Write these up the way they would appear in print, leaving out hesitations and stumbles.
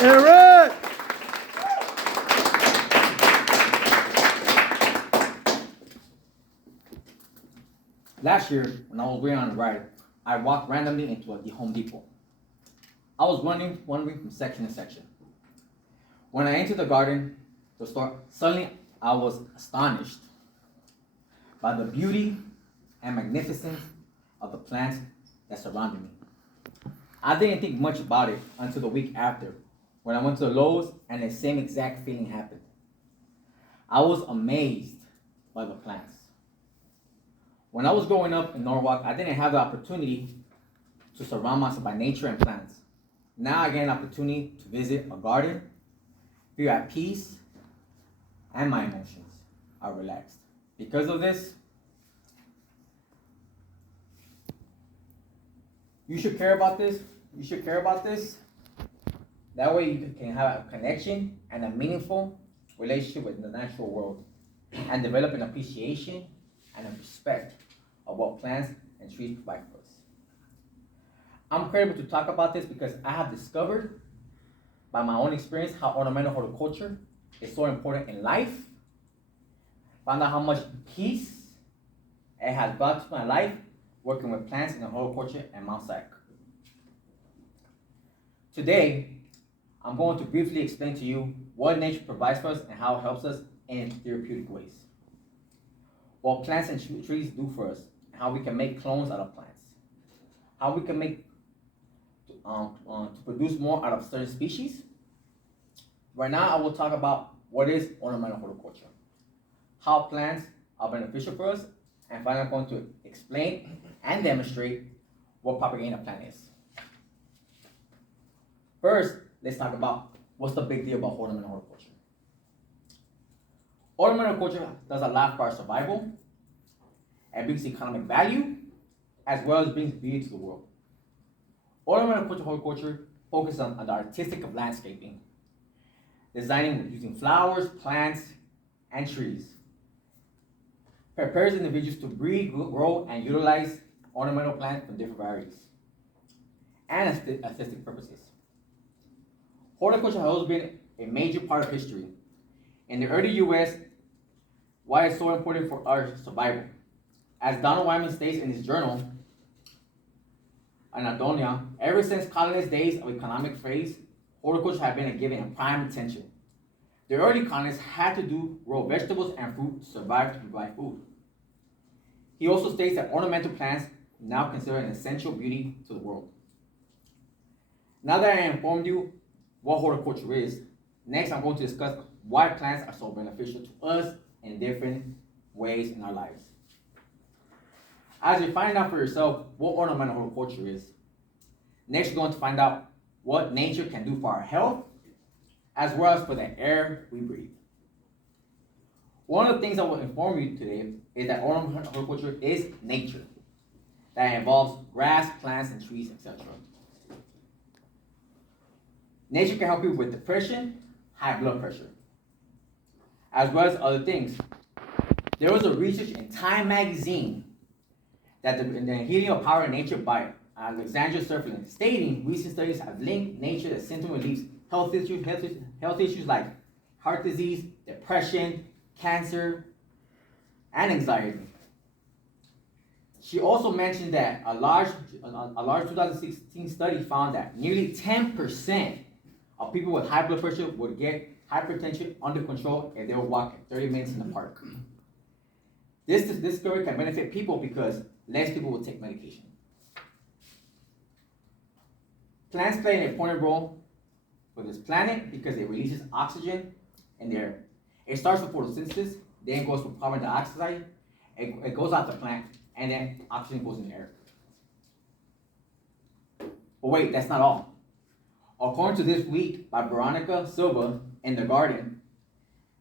Eric! Last year, when I was waiting on a ride, I walked randomly into the Home Depot. I was wandering from section to section. When I entered the store, suddenly I was astonished by the beauty and magnificence of the plants that surrounded me. I didn't think much about it until the week after, when I went to the Lowe's and the same exact feeling happened. I was amazed by the plants. When I was growing up in Norwalk, I didn't have the opportunity to surround myself by nature and plants. Now I get an opportunity to visit a garden, feel at peace, and my emotions are relaxed. Because of this, you should care about this. You should care about this. That way you can have a connection and a meaningful relationship with the natural world and develop an appreciation and a respect of what plants and trees provide for us. I'm credible to talk about this because I have discovered by my own experience how ornamental horticulture is so important in life. Found out how much peace it has brought to my life working with plants in the horticulture at Mount Sac. Today, I'm going to briefly explain to you what nature provides for us and how it helps us in therapeutic ways. What plants and trees do for us, and how we can make clones out of plants. How we can make to produce more out of certain species. Right now, I will talk about what is ornamental horticulture, how plants are beneficial for us, and finally I'm going to explain and demonstrate what propagating a plant is. First, let's talk about what's the big deal about ornamental horticulture. Ornamental horticulture does a lot for our survival and brings economic value, as well as brings beauty to the world. Ornamental horticulture focuses on the artistic of landscaping, designing using flowers, plants, and trees. Prepares individuals to breed, grow, and utilize ornamental plants from different varieties and aesthetic purposes. Horticulture has always been a major part of history. In the early US, why it's so important for our survival. As Donald Wyman states in his journal, Anadonia, ever since colonist days of economic phase, horticulture had been given a prime attention. The early colonists had to grow vegetables and fruit to survive to provide food. He also states that ornamental plants now consider an essential beauty to the world. Now that I informed you what horticulture is, next I'm going to discuss why plants are so beneficial to us in different ways in our lives. As you find out for yourself what ornamental horticulture is, next you're going to find out what nature can do for our health, as well as for the air we breathe. One of the things I will inform you today is that ornamental horticulture is nature that involves grass, plants, and trees, etc. Nature can help you with depression, high blood pressure, as well as other things. There was a research in Time magazine that the healing of power in nature by Alexandra Serflin, stating recent studies have linked nature to symptom relief, health issues like heart disease, depression, cancer, and anxiety. She also mentioned that a large 2016 study found that nearly 10% of people with high blood pressure would get hypertension under control if they would walk 30 minutes in the park. This story can benefit people because less people will take medication. Plants play an important role for this planet because it releases oxygen in the air. It starts with photosynthesis, then goes with carbon dioxide, it goes out the plant, and then oxygen goes in the air. But wait, that's not all. According to this week by Veronica Silva in The Garden,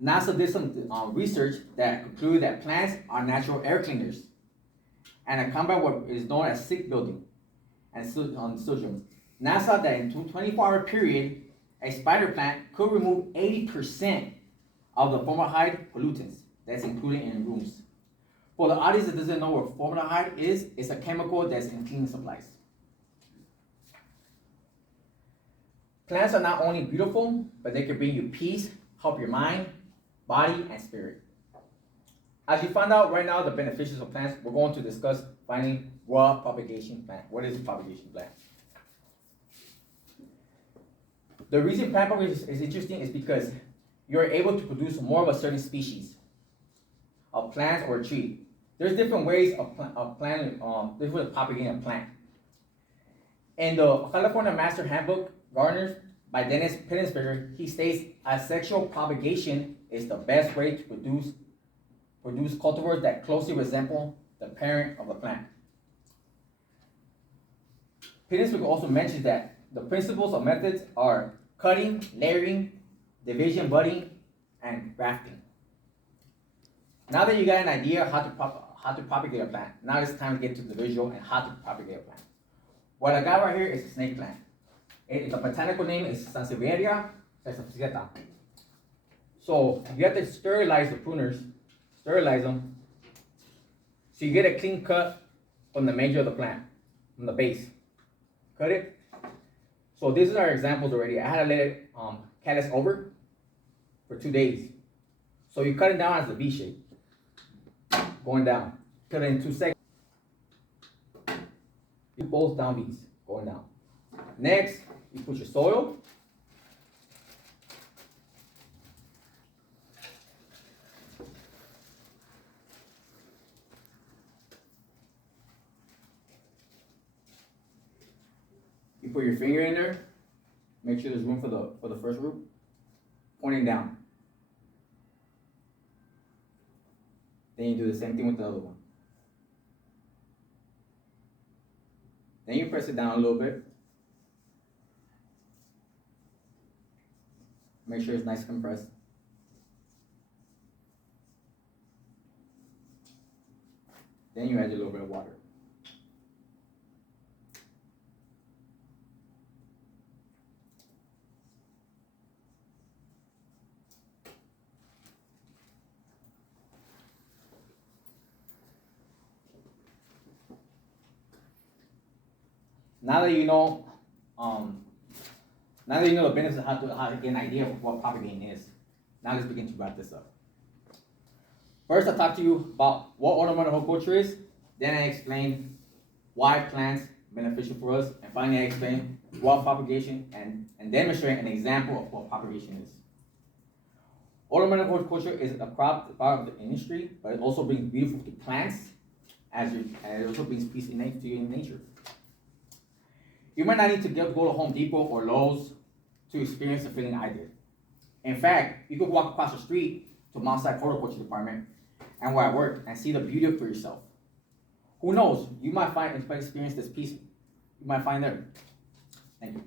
NASA did some research that concluded that plants are natural air cleaners and combat what is known as sick building and syndrome. NASA that in a 24-hour period, a spider plant could remove 80% of the formaldehyde pollutants that's included in rooms. For the audience that doesn't know what formaldehyde is, it's a chemical that's in cleaning supplies. Plants are not only beautiful, but they can bring you peace, help your mind, body, and spirit. As you find out right now the beneficials of plants, we're going to discuss finally what propagation plant. What is a propagation plant? The reason plant propagation is interesting is because you're able to produce more of a certain species of plants or a tree. There's different ways of different propagating a plant. In the California Master Handbook, Gardeners by Dennis Pittensberger, he states asexual propagation is the best way to produce cultivars that closely resemble the parent of the plant. Pittensberger also mentions that the principles of methods are cutting, layering, division, budding, and grafting. Now that you got an idea how to propagate a plant, now it's time to get to the visual and how to propagate a plant. What I got right here is a snake plant. The botanical name is Sansevieria sesafiscata. So you have to sterilize the pruners, sterilize them, so you get a clean cut from the major of the plant, from the base. Cut it. So these are our examples already. I had to let it callus over for 2 days. So you cut it down as a V shape, going down. Cut it in 2 seconds. You both down V's, going down. Next, you put your soil. You put your finger in there. Make sure there's room for the first root. Pointing down. Then you do the same thing with the other one. Then you press it down a little bit. Make sure it's nice and compressed. Then you add a little bit of water. Now that you know the benefits of how to get an idea of what propagating is, now let's begin to wrap this up. First, I talked to you about what ornamental horticulture is. Then I explained why plants are beneficial for us, and finally I explained what propagation and demonstrate an example of what propagation is. Ornamental horticulture is a part of the industry, but it also brings beautiful to plants, and it also brings peace to nature. You might not need to go to Home Depot or Lowe's to experience the feeling I did. In fact, you could walk across the street to Mount Si Horticulture Department and where I work and see the beauty for yourself. Who knows, you might experience this peace you might find there. Thank you.